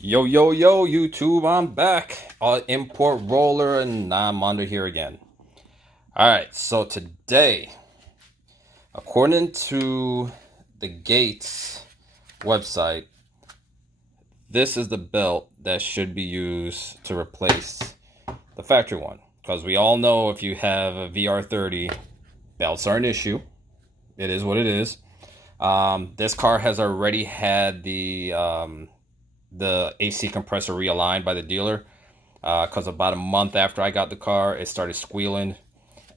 Yo, yo, yo, YouTube, I'm back. Import roller, and I'm under here again. Alright, so today, according to the Gates website, this is the belt that should be used to replace the factory one. Because we all know if you have a VR30, belts are an issue. It is what it is. This car has already had the AC compressor realigned by the dealer, because about a month after I got the car, it started squealing.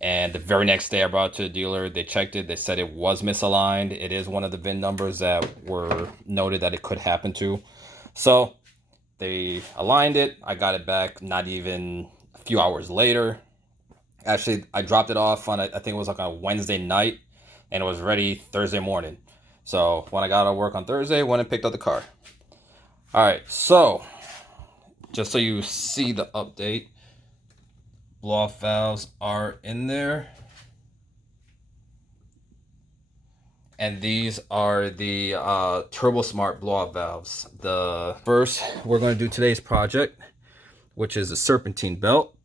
And the very next day I brought it to the dealer, they checked it, they said it was misaligned. It is one of the VIN numbers that were noted that it could happen to. So they aligned it. I got it back not even a few hours later. Actually, I dropped it off on I think it was like a Wednesday night, and it was ready Thursday morning. So when I got out of work on Thursday, went and picked up the car. All right, so just so you see the update, blow-off valves are in there. And these are the Turbo Smart blow-off valves. The first, we're going to do today's project, which is a serpentine belt.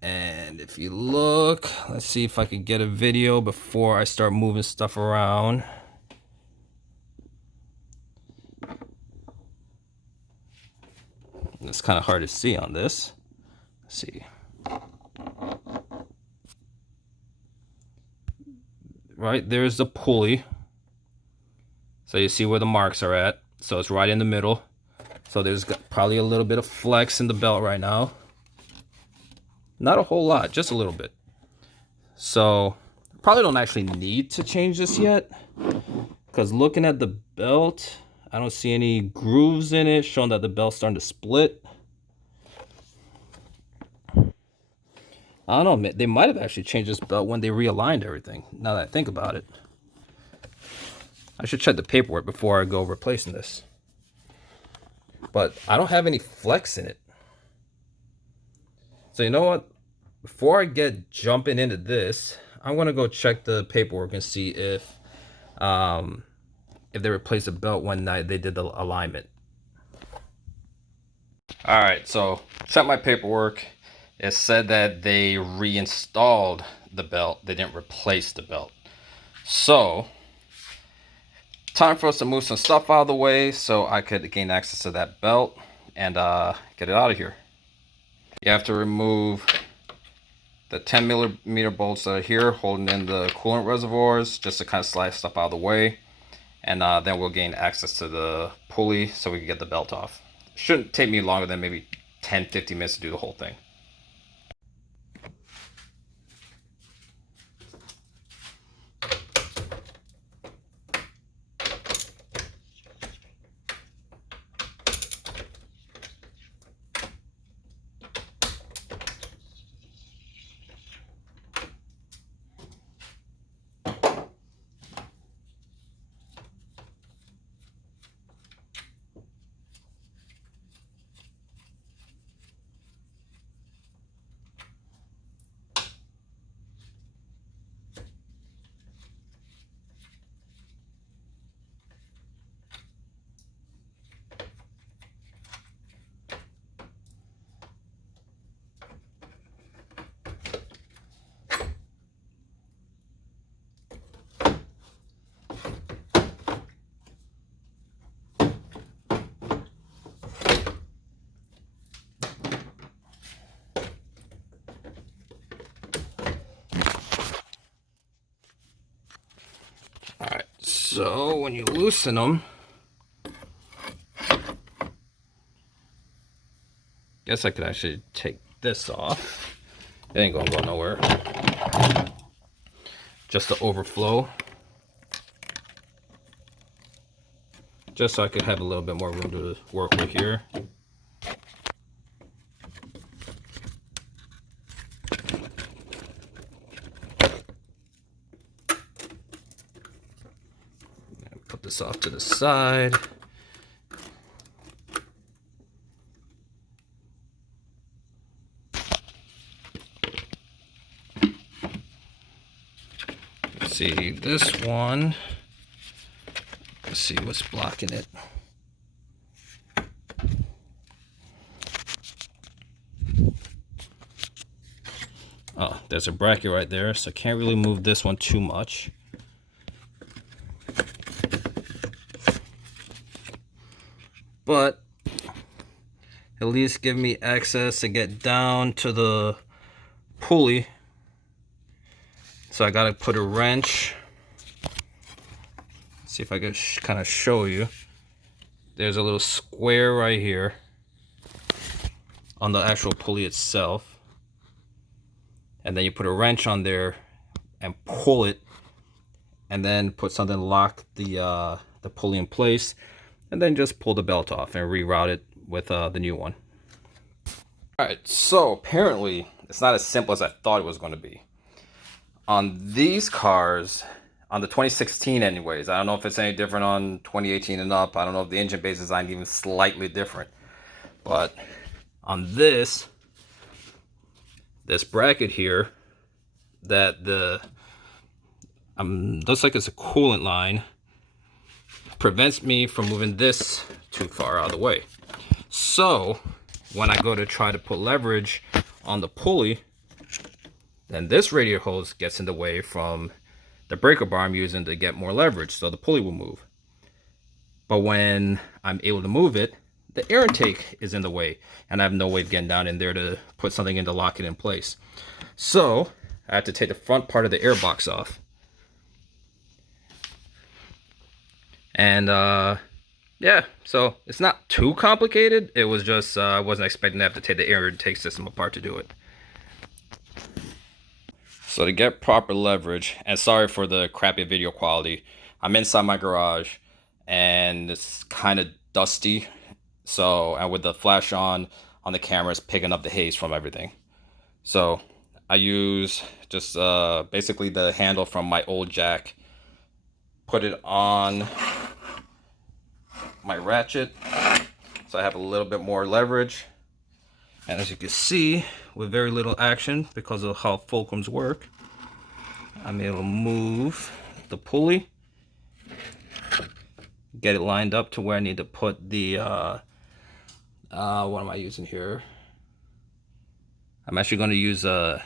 And if you look, let's see if I can get a video before I start moving stuff around. It's kind of hard to see on this. Let's see. Right, there's the pulley. So you see where the marks are at. So it's right in the middle. So there's probably a little bit of flex in the belt right now. Not a whole lot, just a little bit. So probably don't actually need to change this yet, because looking at the belt, I don't see any grooves in it showing that the belt's starting to split. I don't know, they might have actually changed this belt when they realigned everything, now that I think about it. I should check the paperwork before I go replacing this. But I don't have any flex in it. So you know what? Before I get jumping into this, I'm gonna go check the paperwork and see if they replaced the belt when they did the alignment. All right, so check my paperwork. It said that they reinstalled the belt. They didn't replace the belt. So time for us to move some stuff out of the way so I could gain access to that belt and get it out of here. You have to remove the 10 millimeter bolts that are here holding in the coolant reservoirs, just to kind of slide stuff out of the way. And then we'll gain access to the pulley so we can get the belt off. Shouldn't take me longer than maybe 10-15 minutes to do the whole thing. Alright, so when you loosen them, guess I could actually take this off. It ain't gonna go nowhere. Just the overflow. Just so I could have a little bit more room to work with here. Put this off to the side. Let's see, this one, let's see what's blocking it. There's a bracket right there, so can't really move this one too much. But at least give me access to get down to the pulley. So I gotta put a wrench. See if I can kind of show you. There's a little square right here on the actual pulley itself. And then you put a wrench on there and pull it, and then put something to lock the pulley in place, and then just pull the belt off and reroute it with the new one. Alright, so apparently it's not as simple as I thought it was going to be. On these cars, on the 2016 anyways, I don't know if it's any different on 2018 and up. I don't know if the engine base design is even slightly different. But on this bracket here, that looks like it's a coolant line, prevents me from moving this too far out of the way. So when I go to try to put leverage on the pulley, then this radiator hose gets in the way from the breaker bar I'm using to get more leverage, so the pulley will move. But when I'm able to move it, the air intake is in the way, and I have no way of getting down in there to put something in to lock it in place. So I have to take the front part of the air box off. And yeah, so it's not too complicated. It was just I wasn't expecting to have to take the air intake system apart to do it. So to get proper leverage, and sorry for the crappy video quality, I'm inside my garage and it's kind of dusty. So, and with the flash on the camera, it's picking up the haze from everything. So I use just basically the handle from my old jack, put it on my ratchet so I have a little bit more leverage. And as you can see, with very little action, because of how fulcrums work, I'm able to move the pulley, get it lined up to where I need to put the what am I using here? I'm actually going to use a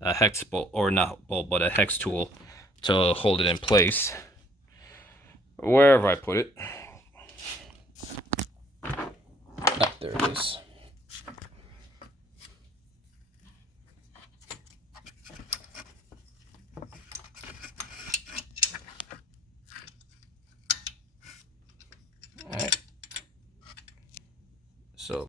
hex bolt, or not bolt, but a hex tool to hold it in place wherever I put it. Oh, there it is. All right. So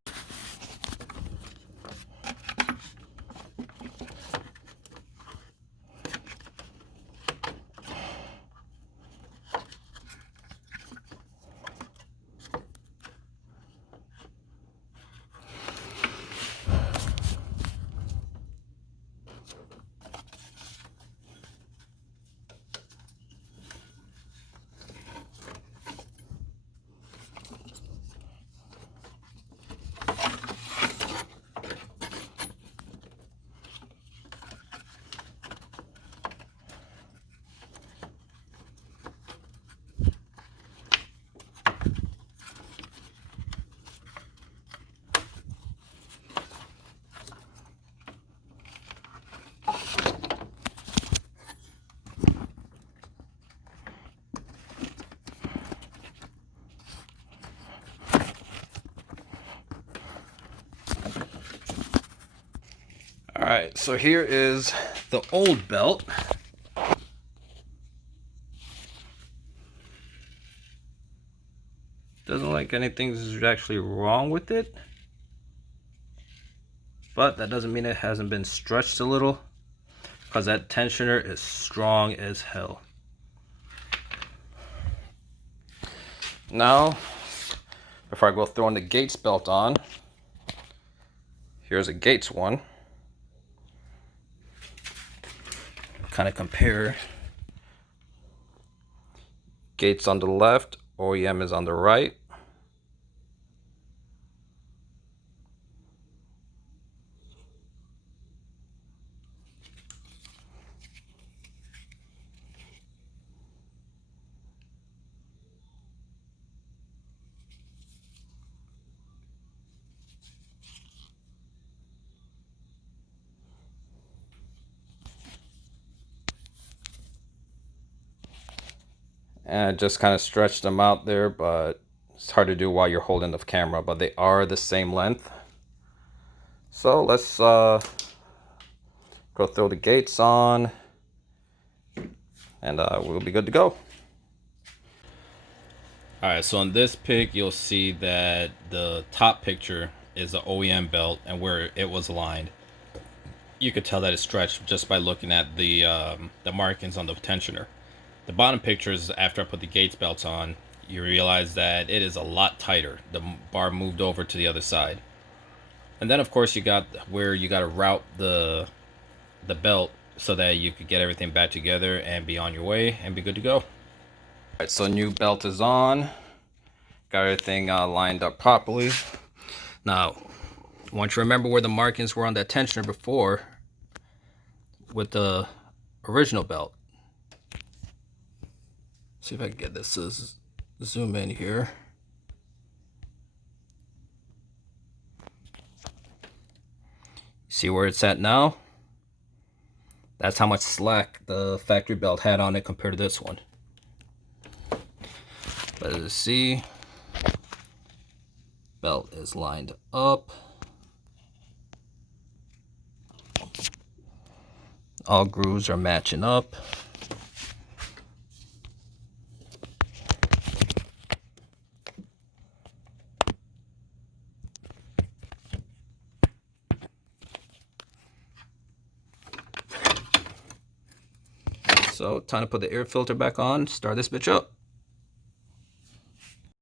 Alright, so here is the old belt. Doesn't look like anything's actually wrong with it, but that doesn't mean it hasn't been stretched a little, because that tensioner is strong as hell. Now, before I go throwing the Gates belt on, here's a Gates one. Kind of compare. Gates on the left, OEM is on the right. and I just kind of stretched them out there, but it's hard to do while you're holding the camera, but they are the same length. So let's go throw the gates on, and we'll be good to go. Alright, so on this pic, you'll see that the top picture is the OEM belt and where it was aligned. You could tell that it's stretched just by looking at the markings on the tensioner. The bottom picture is after I put the Gates belts on. You realize that it is a lot tighter. The bar moved over to the other side. And then of course you got where you got to route the belt so that you could get everything back together and be on your way and be good to go. Alright, so new belt is on. Got everything lined up properly. Now, once you remember where the markings were on that tensioner before with the original belt. See if I can get this to zoom in here. See where it's at now? That's how much slack the factory belt had on it compared to this one. But as you see, belt is lined up. All grooves are matching up. So time to put the air filter back on, start this bitch up.